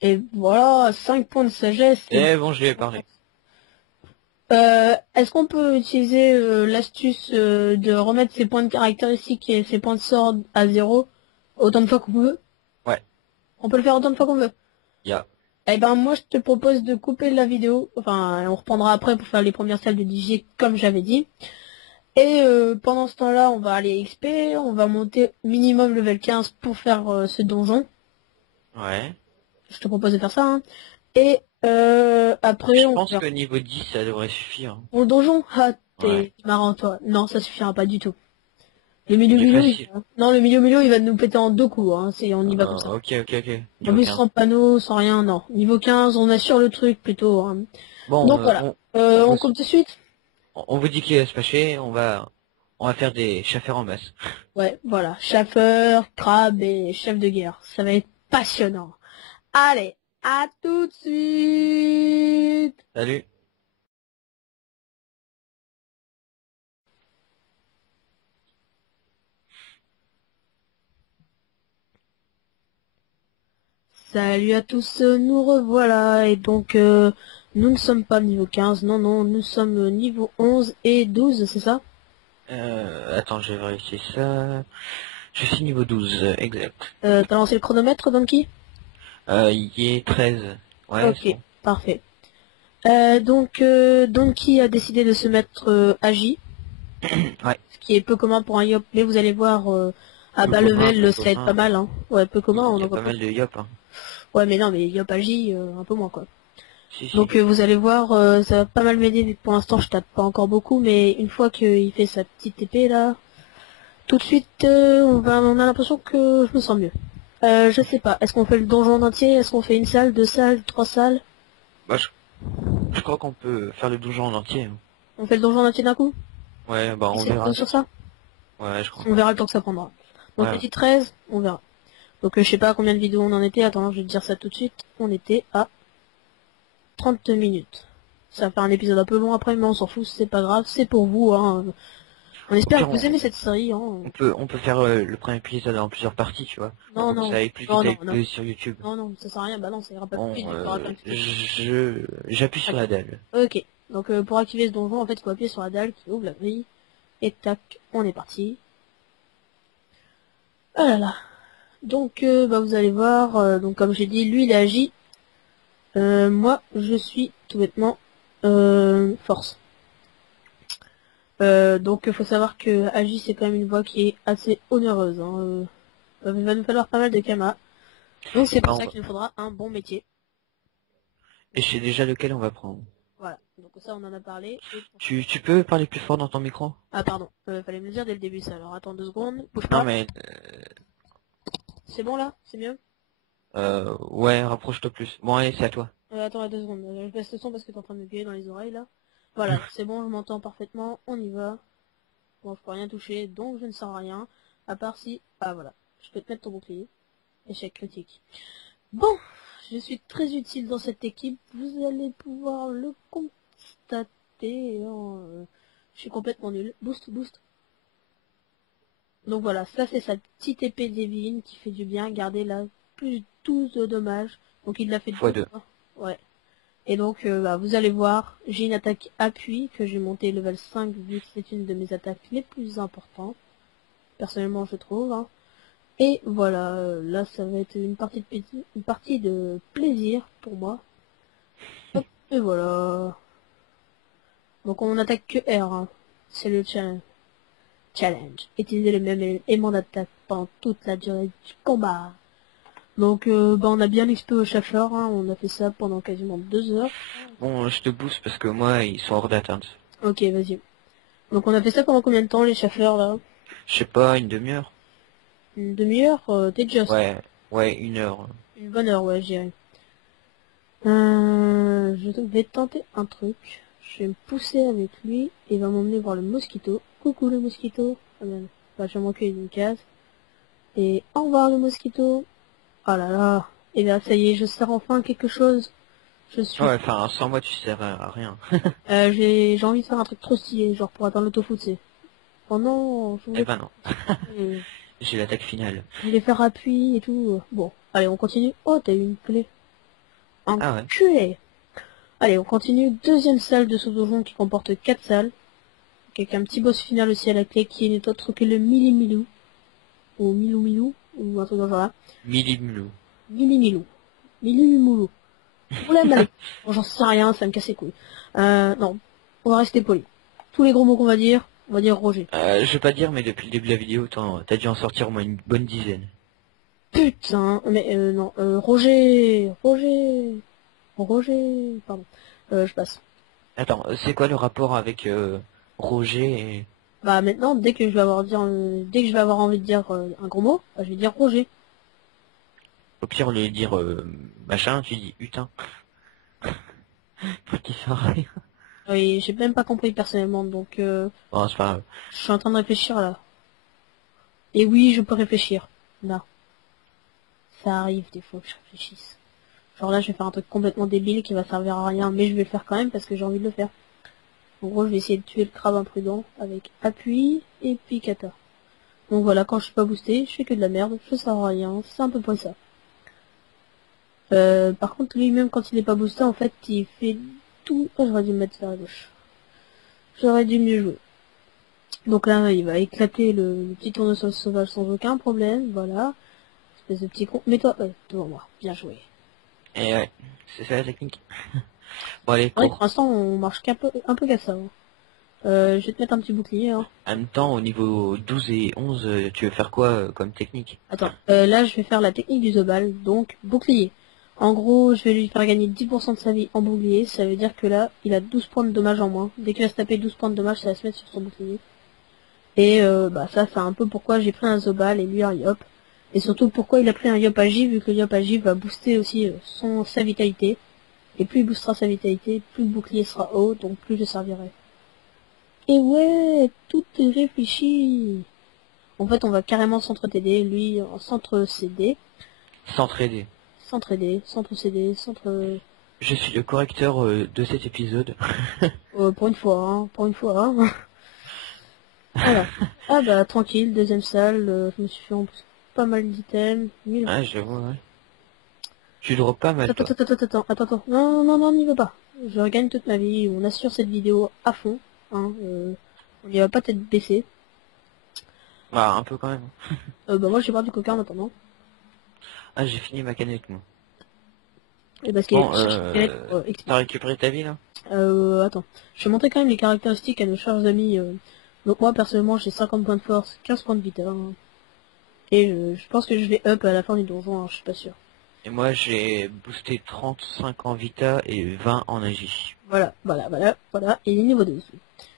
Et voilà, 5 points de sagesse. Eh bon, je lui ai parlé. Est-ce qu'on peut utiliser l'astuce de remettre ses points de caractéristiques et ses points de sort à 0 autant de fois qu'on veut? Ouais, On peut le faire autant de fois qu'on veut. ya. Eh ben moi je te propose de couper la vidéo. Enfin, on reprendra après pour faire les premières salles de DJ comme j'avais dit. Et pendant ce temps-là, on va aller XP, on va monter minimum level 15 pour faire ce donjon. Ouais. Je te propose de faire ça. Hein. Et après, Je on pense verra. que niveau 10, ça devrait suffire. Pour le donjon, ah, Ouais. t'es marrant toi. Non, ça suffira pas du tout. Le milieu Il est milieu, facile. non, le milieu il va nous péter en 2 coups, hein, si on y va comme ça. Ok, ok, ok. En Niveau plus, 15. sans panneau, sans rien, non. Niveau 15, on assure le truc plutôt. Hein. Bon, Donc voilà. on, On vous, coupe de suite? on vous dit qu'il va se passer, on va faire des chaffeurs en masse. Ouais, voilà. Chauffeur, crabe et chef de guerre. Ça va être passionnant. Allez, à tout de suite. Salut. Salut à tous, nous revoilà. Et donc, nous ne sommes pas niveau 15, non, non, nous sommes niveau 11 et 12, c'est ça? Attends, je vais vérifier ça. Je suis niveau 12, exact. T'as lancé le chronomètre, Donkey? Il y est 13. Ouais, c'est Ok, bon. parfait. Donc, Donkey a décidé de se mettre à J, Ouais. ce qui est peu commun pour un Yop, mais vous allez voir, à Peu bas commun, peu level, ça va être pas commun. mal, hein. Ouais, peu commun, Il on y a en voit pas pas mal de trop. yop, hein. Ouais, mais non, mais Yop à J, un peu moins, quoi. Si, si. Donc, vous allez voir, ça va pas mal m'aider, vu que pour l'instant, je tape pas encore beaucoup, mais une fois qu'il fait sa petite épée, là, tout de suite, on a l'impression que je me sens mieux. Je sais pas, est-ce qu'on fait le donjon en entier? Est-ce qu'on fait une salle, 2 salles, 3 salles? Bah, je crois qu'on peut faire le donjon en entier, hein. On fait le donjon en entier d'un coup? Ouais, bah, Tu on sais verra. sur ça? Ouais, je crois. On verra le temps que ça prendra. Donc, Ouais. petit 13, on verra. Donc, je sais pas à combien de vidéos on en était. Attends, je vais te dire ça tout de suite. On était à 30 minutes. Ça va faire un épisode un peu long après, mais on s'en fout, c'est pas grave. C'est pour vous, hein. On Au espère pire, que vous aimez cette série, hein. on peut faire le premier épisode en plusieurs parties, tu vois. Non, Pour que non, ça aille plus non, vite à non, non. écouter sur YouTube. Non, non, ça sert à rien. Bah non, ça ira pas plus vite, Bon, vu qu'il y aura plein de trucs. j'appuie sur la dalle. Ok. Donc, pour activer ce donjon, en fait, il faut appuyer sur la dalle qui ouvre la grille. Et tac, on est parti. Ah là là. Donc, bah, vous allez voir, donc comme j'ai dit, lui il agit. Moi, je suis tout bêtement force. Donc il faut savoir que Agi c'est quand même une voie qui est assez onéreuse. Hein. Il va nous falloir pas mal de kamas. Donc c'est pour Bah, ça qu'il nous faudra un bon métier. et je sais déjà lequel on va prendre. Voilà, donc ça on en a parlé. Et pour ça... Tu peux parler plus fort dans ton micro? Ah pardon, fallait me le dire dès le début ça. Alors attends 2 secondes, bouge Non pas. mais, C'est bon là? C'est mieux? ouais, rapproche-toi plus. Bon allez, c'est à toi. Attends 2 secondes, je baisse le son parce que t'es en train de me gueuler dans les oreilles là. Voilà, c'est bon, je m'entends parfaitement, on y va. Bon, je peux rien toucher, donc je ne sers à rien. À part si... Ah voilà, je peux te mettre ton bouclier. Échec critique. Bon, je suis très utile dans cette équipe, vous allez pouvoir le constater. Hein, je suis complètement nul. Boost, boost. Donc voilà, ça c'est sa petite épée divine qui fait du bien. Regardez là, plus 12 de dommages. Donc il l'a fait Fois deux deux. fois. Ouais. Et donc bah, vous allez voir, j'ai une attaque appui que j'ai montée level 5 vu que c'est une de mes attaques les plus importantes. Personnellement je trouve. Hein. Et voilà, là ça va être une partie de plaisir pour moi. Hop, et voilà. Donc on attaque que R. Hein. C'est le challenge. Challenge. Utilisez le même aimant d'attaque pendant toute la durée du combat. Donc bah, on a bien XP au chasseur, hein. On a fait ça pendant quasiment 2 heures. Bon, je te booste parce que moi, ils sont hors d'atteinte. Ok, vas-y. Donc on a fait ça pendant combien de temps les chasseurs là? Je sais pas, une demi-heure? Une demi-heure, t'es just. Ouais, ouais, 1 heure. Une bonne heure, ouais, je dirais. Je vais tenter un truc. Je vais me pousser avec lui et il va m'emmener voir le mosquito. Coucou le mosquito. Ah ben, bah, je vais manquer d'une case. Et au revoir le mosquito. Oh là là. Et là, ça y est, je sers enfin quelque chose. Je suis... Ouais, enfin, sans moi, tu sers à rien. j'ai envie de faire un truc trop stylé, genre pour atteindre l'autofoot, c'est... Oh non, je Eh voulais... ben non. euh, J'ai l'attaque finale. je voulais faire appui et tout. Bon, allez, on continue. Oh, t'as eu une clé. Ah ouais. Enculé. Allez, on continue. Deuxième salle de ce donjon qui comporte 4 salles. Avec un petit boss final aussi à la clé qui n'est autre que le Milimilou. Ou Milou Milou. Ou un truc dans ce genre-là. Milimulou. Milimilou. Milimilou. Oula, malé. Bon, j'en sais rien, ça me casse les couilles. Non. On va rester poli. Tous les gros mots qu'on va dire, on va dire Roger. Je vais pas dire, mais depuis le début de la vidéo, t'as dû en sortir au moins une bonne dizaine. Putain, mais non. Roger. Roger. Roger. Pardon. Je passe. Attends, c'est quoi le rapport avec Roger et... Bah maintenant, dès que je vais avoir dès que je vais avoir envie de dire un gros mot, bah, je vais dire Roger. Au pire, au lieu de dire machin, tu dis putain. Pour qu'il soit rien. Oui, j'ai même pas compris personnellement, donc Bon, c'est pas grave. je suis en train de réfléchir là. Et oui, je peux réfléchir. Là, ça arrive des fois que je réfléchisse. Genre là, je vais faire un truc complètement débile qui va servir à rien, mais je vais le faire quand même parce que j'ai envie de le faire. En gros, je vais essayer de tuer le crabe imprudent avec appui et puis kata. Donc voilà, quand je suis pas boosté, je fais que de la merde, je sers à rien, c'est un peu près ça. Par contre, lui-même, quand il est pas boosté, en fait, il fait tout... Oh, j'aurais dû me mettre vers la gauche. J'aurais dû mieux jouer. Donc là, il va éclater le petit tournesol sauvage sans aucun problème, voilà. Espèce de petit con. Mets-toi, devant moi. Bien joué. Et ouais, c'est ça la technique. Bon, allez, Ouais, pour cours. l'instant, on marche un peu qu'à ça. Hein. Je vais te mettre un petit bouclier. Hein. En même temps, au niveau 12 et 11, tu veux faire quoi comme technique? Attends, là, je vais faire la technique du Zobal, donc bouclier. En gros, je vais lui faire gagner 10% de sa vie en bouclier. Ça veut dire que là, il a 12 points de dommage en moins. Dès qu'il va se taper 12 points de dommage, ça va se mettre sur son bouclier. Et bah ça, c'est un peu pourquoi j'ai pris un Zobal et lui un Yop. Et surtout pourquoi il a pris un Yop Agi, vu que le Yop Agi va booster aussi sa vitalité. Et plus il boostera sa vitalité, plus le bouclier sera haut, donc plus je servirai. Et ouais, tout est réfléchi. En fait, on va carrément s'entre-aider, lui en s'entre-céder, S'entraider. s'entre-céder, s'entre... Je suis le correcteur de cet épisode. pour une fois, hein, pour une fois. Hein. Voilà. Ah bah, tranquille, deuxième salle, je me suis fait en plus pas mal d'items, 1000. Ah, j'avoue, ouais. Tu drop pas mal, Attends, toi. attends, attends, attends, attends, attends. Non, non, non, n'y va pas. Je regagne toute ma vie, on assure cette vidéo à fond, hein, on n'y va pas tête baissée. Bah, un peu quand même. Bah moi, je vais boire du coca en attendant. Ah, j'ai fini ma canette, moi. Et parce qu'il y a Bon, une cherche squelette pour t'as récupéré ta vie là? attends. Je vais montrer quand même les caractéristiques à nos chers amis. Donc moi, personnellement, j'ai 50 points de force, 15 points de vita. Hein. Et je pense que je vais up à la fin du donjon, hein, je suis pas sûr. Et moi j'ai boosté 35 en Vita et 20 en Agi. Voilà. Et il est niveau 2 aussi.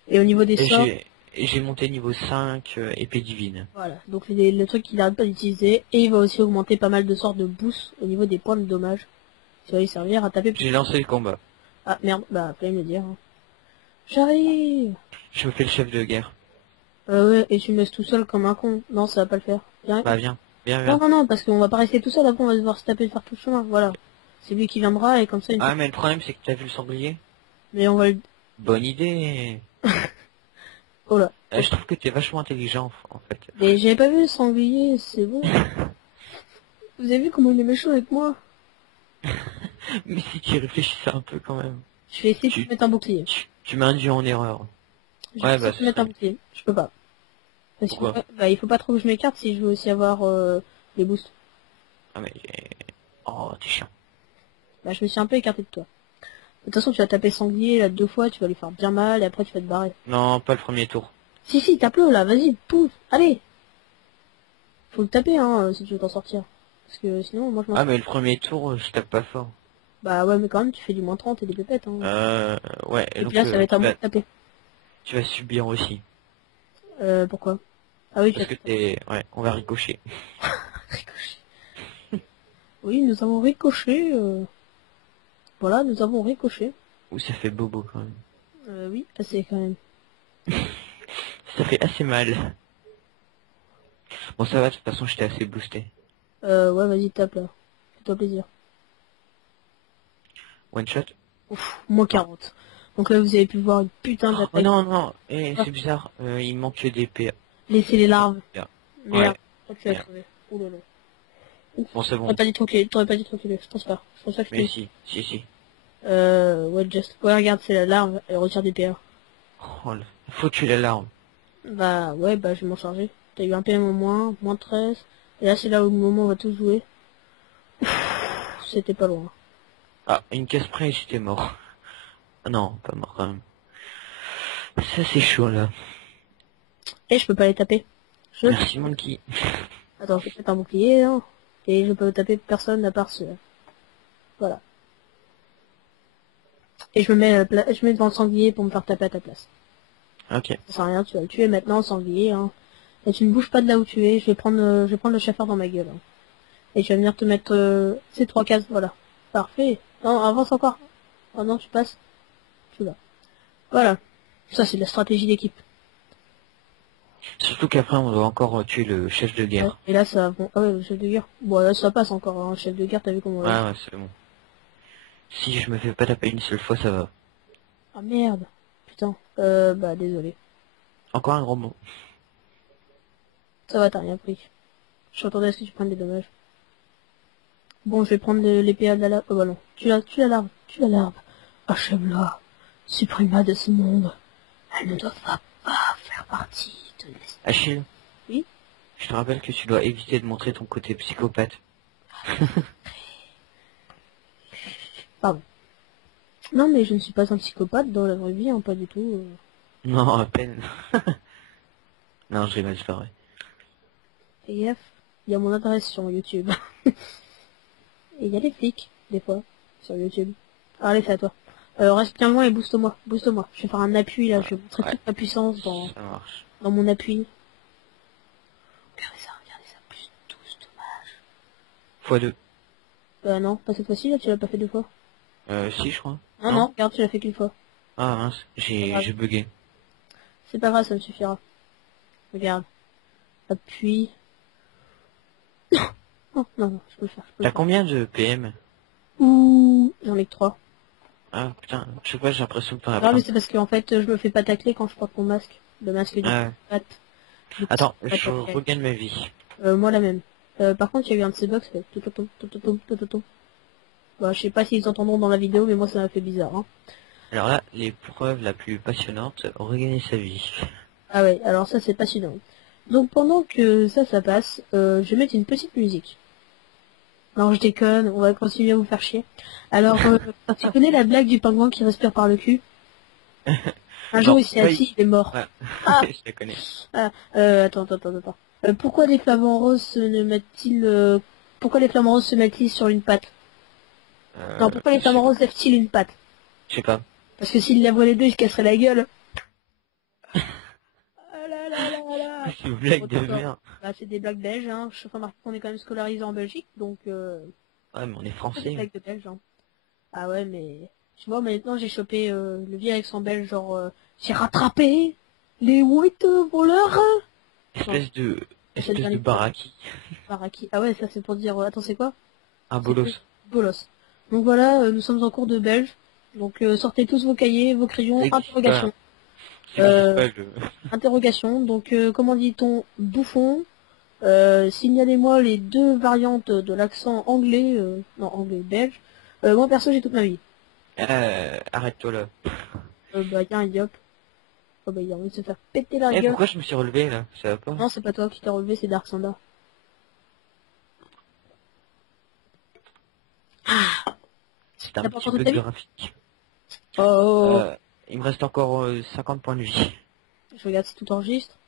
Et au niveau des Et sorts, j'ai monté niveau 5 épée divine. voilà. Donc le truc qu'il arrête pas d'utiliser. Et il va aussi augmenter pas mal de sorts de boost au niveau des points de dommage. Ça va lui servir à taper plus. J'ai lancé le combat. Ah merde, bah fallait me le dire. Hein. J'arrive. Je me fais le chef de guerre. Ouais, et tu me laisses tout seul comme un con. Non, ça va pas le faire. Viens. Bah viens, Non, viens. non, non, parce qu'on va pas rester tout seul, après on va devoir se taper de faire tout le chemin, voilà. C'est lui qui viendra et comme ça... Ah mais le problème c'est que t'as vu le sanglier? Mais on va le... Bonne idée. Oh là. Je trouve que t'es vachement intelligent en fait. Mais j'avais pas vu le sanglier, c'est bon. Vous avez vu comment il est méchant avec moi? Mais si tu y réfléchissais un peu quand même. Je vais essayer de te mettre un bouclier. Tu m'induis en erreur. Je vais essayer de te mettre un bouclier. Je peux pas. Parce qu'il Pourquoi? bah, il faut pas trop que je m'écarte si je veux aussi avoir les boosts. Ah mais... Oh, t'es chiant. Bah je me suis un peu écarté de toi. De toute façon tu vas taper sanglier là 2 fois, tu vas lui faire bien mal et après tu vas te barrer. Non, pas le premier tour. Si, tape-le là, vas-y, pouf, allez. Faut le taper hein, si tu veux t'en sortir. Parce que sinon moi je m'en... Ah mais le premier tour, je tape pas fort. Bah ouais mais quand même tu fais du moins 30 et des pépettes hein. Ouais. Et Donc, puis là ça va être à moi de taper. tu vas subir aussi. Pourquoi? Ah oui, Parce que t'es... Ouais, on va ricocher. Ricochet. Oui, nous avons ricoché. Voilà, nous avons ricoché. Ouh, ça fait bobo quand même. Oui, assez quand même. Ça fait assez mal. Bon ça va, de toute façon j'étais assez boosté. Ouais, vas-y, tape là. Fais-toi plaisir. One shot. Ouf, moins 40. Donc là, vous avez pu voir une putain Oh d'attaque. non, c'est bizarre. Il manque des PA. Laissez les larves. Merde. Merde. Là, tu vas Merde. crever. Ouh là là. Bon c'est bon. T'aurais pas dit trop qu'il est. Je pense pas. Je pense pas que Mais c'était... si. Ouais, just. Ouais, regarde, c'est la larve. Elle retire des PA. Oh, faut tuer l'alarme. Bah, ouais, bah, je vais m'en charger. T'as eu un PM au moins, moins 13. Et là, c'est là où le moment on va tout jouer. C'était pas loin. Ah, une casse près, j'étais mort. Ah non, pas mort quand même. Ça c'est chaud là. Et je peux pas les taper. Merci Monkey. Attends, je vais mettre un bouclier, hein. Et je peux taper personne à part ceux-là. Voilà. Et je me mets devant le sanglier pour me faire taper à ta place. Ok. Ça sert à rien, tu vas le tuer maintenant, le sanglier, hein. Et tu ne bouges pas de là où tu es, je vais prendre le chauffeur dans ma gueule. Hein. Et je vais venir te mettre ces 3 cases, voilà. Parfait. Non, avance encore. Oh non, tu passes. Tu vas. Voilà. Ça, c'est de la stratégie d'équipe. Surtout qu'après on doit encore tuer le chef de guerre. Ouais. Et là, ça... Bon, ah ouais, le chef de guerre. Bon, là, ça passe encore, hein. Le chef de guerre, t'as vu comment... Ouais, c'est bon. Si je me fais pas taper une seule fois, ça va. Ah merde. Putain. Bah, désolé. Encore un gros mot. Ça va, t'as rien pris. Je m'attendais à ce que tu prennes des dommages. Bon, je vais prendre l'épée à de la larve. Oh bah non. Tu la larve. Achève-la. Supprime-la de ce monde. Elle ne doit pas faire partie de l'esprit. Achille. Oui. Je te rappelle que tu dois éviter de montrer ton côté psychopathe. Pardon. Non, mais je ne suis pas un psychopathe dans la vraie vie, hein, pas du tout. Non, à peine. Non, je rigole, c'est pas vrai. Fais gaffe. Il y a mon adresse sur YouTube. Et il y a des flics, des fois, sur YouTube. Allez, c'est à toi. Reste bien loin et booste-moi. Booste-moi. Je vais faire un appui, là. Je vais montrer toute ma puissance Ça marche. dans mon appui. Regardez ça. Plus 12 dommages. x2. Non, pas cette fois-ci, là, tu l'as pas fait 2 fois. Si, je crois. Non, regarde, tu l'as fait qu'une fois. Ah mince, j'ai bugué. C'est pas grave, ça me suffira. Regarde. Appui. Non, je peux le faire. T'as combien de PM? Ouh, j'en ai que 3. Ah putain, je sais pas, j'ai l'impression que t'en as Non, plein. mais c'est parce qu'en fait, je me fais pas tacler quand je porte mon masque. Le masque du patte. Attends, je regagne ma vie. Moi la même. Par contre, il y a eu un de ces box fait tout. Bah, je sais pas s'ils entendront dans la vidéo, mais moi ça m'a fait bizarre. Hein. Alors là, l'épreuve la plus passionnante, regagner sa vie. Ah ouais, alors ça c'est passionnant. Donc pendant que ça passe, je vais mettre une petite musique. Non, je déconne, on va continuer à vous faire chier. Alors, tu connais la blague du pingouin qui respire par le cul? Un jour, Non, il s'est assis, il est mort. ouais. Ah, Je la connais. ah, attends. Pourquoi les flamants roses se mettent-ils, pourquoi les flamants roses se mettent-ils sur une patte? Non, pourquoi les Je sais flamants roses lèvent-ils une patte? je sais pas. Parce que s'ils lèveraient les deux, ils se casseraient la gueule. Ah là là là là. C'est une blague Bon, de d'accord. merde. Bah, c'est des blagues belges, hein. Je remarque qu'on est quand même scolarisé en Belgique, donc Ouais, mais on est c'est des français. blagues de belges, hein. Ah ouais, mais tu vois, maintenant j'ai chopé le vieil accent belge, genre j'ai rattrapé les 8 voleurs. Non, Espèce de... c'est le Espèce de dernier baraki. baraki. Ah ouais, ça c'est pour dire, attends, c'est quoi? Un C'est bolos. bolos. Donc voilà, nous sommes en cours de belge. Donc sortez tous vos cahiers, vos Ça crayons, existe pas. interrogation. Ça existe Euh, pas, interrogation, donc comment dit-on bouffon? Signalez-moi les deux variantes de l'accent anglais, non anglais belge. Moi perso j'ai toute ma vie. Arrête-toi là. Bah y'a un idiot. Oh bah il a envie de se faire péter la Eh, gueule. pourquoi je me suis relevé là? Ça va pas? Non c'est pas toi qui t'es relevé, c'est Dark Sanda. C'est un T'as pas petit encore toute bug ta vie? graphique. Oh, Il me reste encore 50 points de vie. je regarde si tout enregistre.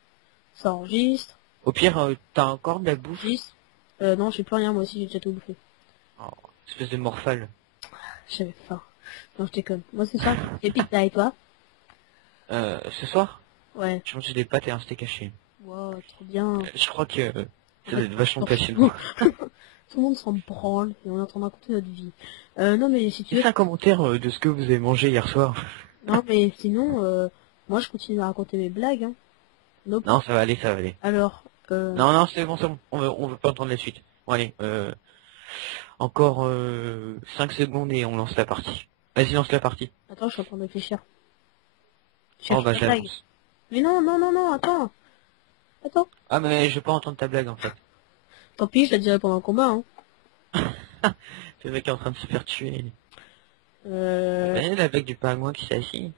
Ça enregistre. Au pire, t'as encore de la bouffe? Enregistre. Non j'ai plus rien, moi aussi j'ai déjà tout bouffé. Oh, espèce de morphale. J'avais faim. Non je déconne. Moi c'est ça. Et pizza et toi? Ce soir, Ouais. j'ai mangé des pâtes et un steak haché. Wow, trop bien. Je crois que ça doit être vachement T'en facile. fous. Tout le monde s'en branle et on est en train de raconter notre vie. Non mais si tu veux... Faites un commentaire de ce que vous avez mangé hier soir. Non mais sinon, moi je continue à raconter mes blagues. Hein. Nope. Non, ça va aller, ça va aller. Alors, Non, non, c'est bon, c'est bon. On veut pas entendre la suite. Bon, allez, encore 5 secondes et on lance la partie. Vas-y, lance la partie. attends, je suis en train de réfléchir. Je Oh, cherche bah, ma blague. j'avance. Mais non, attends. Attends. Ah, mais je veux pas entendre ta blague, en fait. Tant pis, je la dirai pendant le combat. Hein. Le mec est en train de se faire tuer. Euh... Eh, la blague du pingouin qui s'est assis.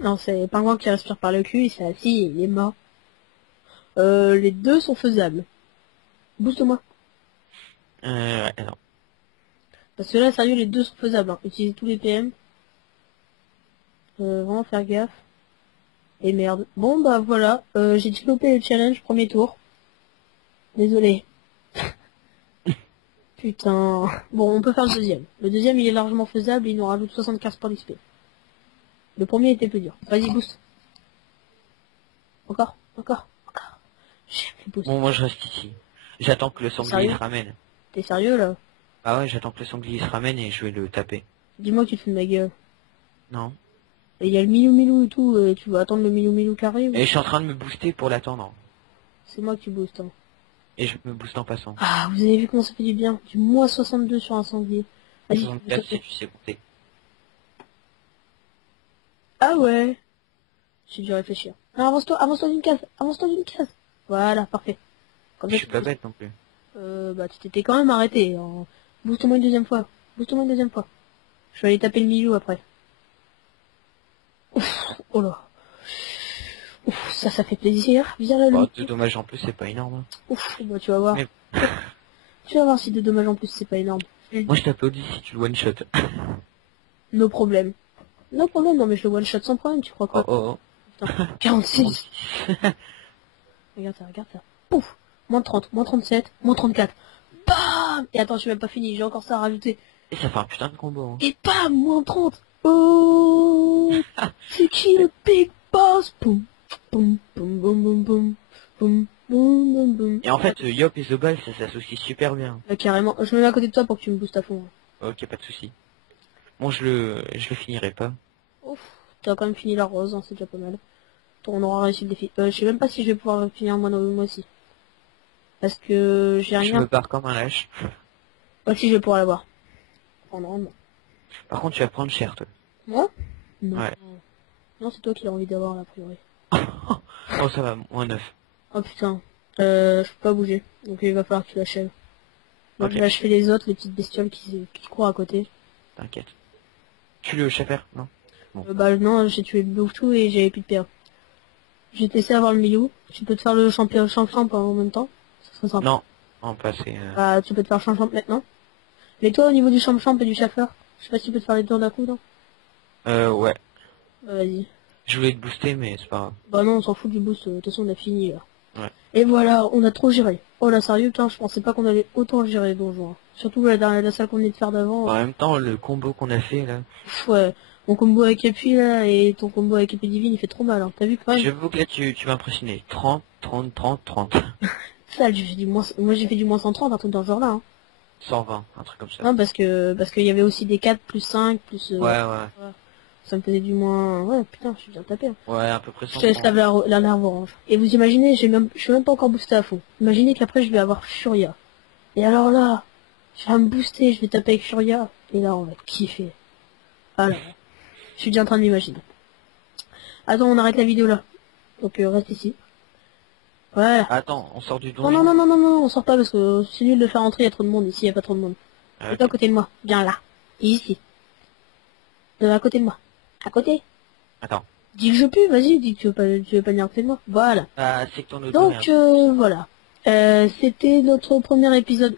Non, c'est le pingouin qui respire par le cul, il s'est assis et il est mort. Les deux sont faisables. Booste-moi. Ouais, alors. Parce que là, sérieux, les deux sont faisables. Hein. Utiliser tous les PM. Vraiment faire gaffe. Et merde. Bon, bah voilà. J'ai développé le challenge premier tour. Désolé. Putain. Bon, on peut faire le deuxième. Le deuxième, il est largement faisable et il nous rajoute 75 points d'XP. Le premier était plus dur. Vas-y, boost. Encore. J'aime les boosts. Bon, moi, je reste ici. J'attends que le sanglier Sérieux se ramène. T'es sérieux, là? Ah ouais, j'attends que le sanglier se ramène et je vais le taper. Dis-moi que tu te fous de ma gueule. Non. Et il y a le Milou et tout, et tu vas attendre le Milou qui arrive. Et je suis en train de me booster pour l'attendre. C'est moi que tu boostes, hein. Et je me booste en passant. Ah, vous avez vu comment ça fait du bien? Du moins 62 sur un sanglier. Vas-y, 64 si tu sais compter. Ah ouais. J'ai dû réfléchir. Non, avance-toi d'une case. Voilà, parfait. Comme Je ça, suis tu pas boosts. bête non plus. Bah tu t'étais quand même arrêté. Hein. Booste-moi une deuxième fois. Je vais aller taper le milieu après. Ouf, oh là. Ouf, ça fait plaisir. Viens là, Bon, lui. 2 dommages en plus, c'est pas énorme. Hein. Ouf, bah tu vas voir. Mais- Tu vas voir si de dommages en plus c'est pas énorme. Moi, je t'applaudis si tu le one shot. No problème. No problème, non mais je le one shot sans problème, tu crois Oh quoi? oh Putain, 46. oh. Regarde ça. Pouf. Moins 30, moins 37, moins 34. Bam. Et attends, je suis même pas fini, j'ai encore ça à rajouter. Et ça fait un putain de combo. Hein. Et bam, moins 30. Oh, c'est qui le big boss? Boum, boum, boum, boum, boum, boum, boum, boum, boum, boum. Et en fait, Yop et Zobal, ça s'associe super bien. Carrément, je me mets à côté de toi pour que tu me boostes à fond. Ok, pas de souci. Bon, je le finirai pas. Ouf, t'as quand même fini la rose, hein, c'est déjà pas mal. On aura réussi le défi. Je sais même pas si je vais pouvoir le finir moi aussi. Parce que j'ai Je rien. me barre comme un lâche. Pas si je vais pouvoir l'avoir. Oh, normalement. Par contre, tu vas prendre cher, toi. Moi? Non. Ouais. Non, c'est toi qui l'as envie d'avoir, là, a priori. Oh, ça va, moins 9. Oh putain. Je peux pas bouger. Donc il va falloir que tu l'achèves. Moi, Ok. je vais achever les autres, les petites bestioles qui courent à côté. T'inquiète. Tu le chaffer, non? Bah non, j'ai tué le Bouffetou et j'avais plus de PA. J'ai testé avoir le milieu. Tu peux te faire le champ en même temps. Ça serait sympa. Non. Non, pas c'est... Bah, tu peux te faire champ maintenant. Mais toi, au niveau du champ et du chauffeur, je sais pas si tu peux te faire les tours d'un coup, non? Ouais. Bah, vas-y. Je voulais te booster, mais c'est pas grave. Bah non, on s'en fout du boost, de toute façon on a fini là. Ouais. Et voilà, on a trop géré. Oh là sérieux, putain, je pensais pas qu'on allait autant gérer les donjons. Hein. Surtout la salle qu'on venait de faire d'avant. En même temps, le combo qu'on a fait là. Ouais, mon combo avec appui là et ton combo avec épée divine il fait trop mal, hein. T'as vu quand même? J'avoue que là tu m'as impressionné. 30, 30, 30, 30. Ça, j'ai fait du moins, moi j'ai fait du moins 130, un truc dans ce genre là. Hein. 120, un truc comme ça. Non, parce qu'il y avait aussi des 4 plus 5 plus... Ouais. Ça me faisait du moins... Ouais, putain, je suis bien tapé. Hein. Ouais, à peu près Je te laisse 130. la nerve orange. Et vous imaginez, je suis même pas encore boosté à fond. Imaginez qu'après je vais avoir Furia. Et alors là, je vais me booster, je vais taper avec Furia. Et là, on va kiffer. Alors, je suis déjà en train de m'imaginer. Attends, on arrête la vidéo là. Donc reste ici. Voilà. Attends, on sort du Non, donjon. on sort pas parce que c'est nul de faire entrer, il y a trop de monde. Ici, il y a pas trop de monde. Ah, Toi à côté de moi. Viens là. Et ici. À côté de moi. À côté. Attends. Dis que je pue, vas-y, dis que tu veux pas venir à côté de moi. Voilà. Ah, c'est que ton auto. Donc voilà. C'était notre premier épisode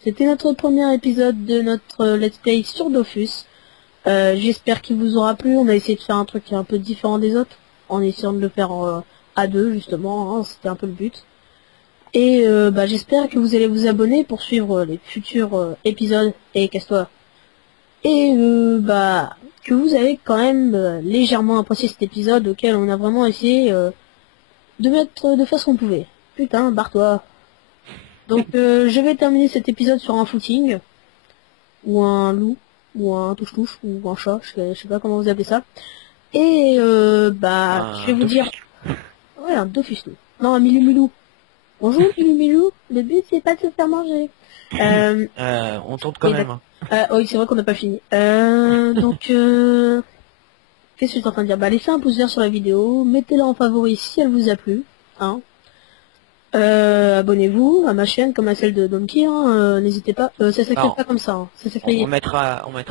C'était notre premier épisode de notre let's play sur Dofus. J'espère qu'il vous aura plu. On a essayé de faire un truc qui est un peu différent des autres, en essayant de le faire à deux justement. Hein, c'était un peu le but. Et j'espère que vous allez vous abonner pour suivre les futurs épisodes. Et casse-toi. Et que vous avez quand même légèrement apprécié cet épisode auquel on a vraiment essayé de faire ce qu'on pouvait. Putain, barre-toi. Donc je vais terminer cet épisode sur un footing, ou un loup, ou un touche-touche, ou un chat, je sais pas comment vous appelez ça. Et je vais vous dire... Ouais, un Dofus. Non, un Milou. Bonjour Milou, le but c'est pas de se faire manger. On tourne quand même. Oui, c'est vrai qu'on n'a pas fini. Donc, qu'est-ce que je suis en train de dire? Bah, laissez un pouce vert sur la vidéo, mettez-la en favori si elle vous a plu, hein. Abonnez-vous à ma chaîne comme à celle de Donkey, hein. N'hésitez pas. Ça s'écrit pas comme ça, hein. Ça s'écrit. On mettra Ouais.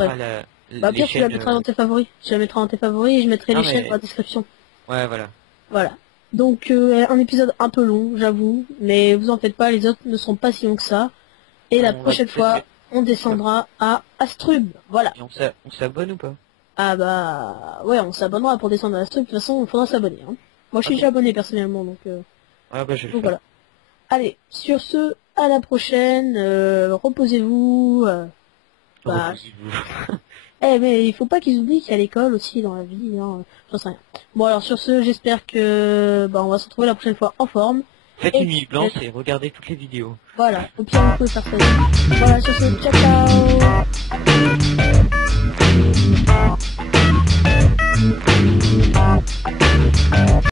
les Pire, tu la chaînes. mettras dans tes favoris. Tu la mettras dans tes favoris et je mettrai les chaînes dans la description. Ouais, voilà. Voilà. Donc, un épisode un peu long, j'avoue, mais vous en faites pas, les autres ne sont pas si longs que ça. Et la prochaine fois, on descendra à Astrub, voilà. Et on s'abonne ou pas? Ah bah ouais, on s'abonnera pour descendre à Astrub, de toute façon il faudra s'abonner. Hein. Moi je suis déjà abonné personnellement, donc, Ah bah je vais le faire. voilà. Allez, sur ce, à la prochaine, reposez-vous. Reposez-vous. Mais il faut pas qu'ils oublient qu'il y a l'école aussi dans la vie, hein. J'en sais rien. Bon alors sur ce, j'espère que on va se retrouver la prochaine fois en forme. Faites une nuit blanche et regardez toutes les vidéos. Voilà, au pire vous pouvez faire ça. Voilà, sur ce, ciao ciao.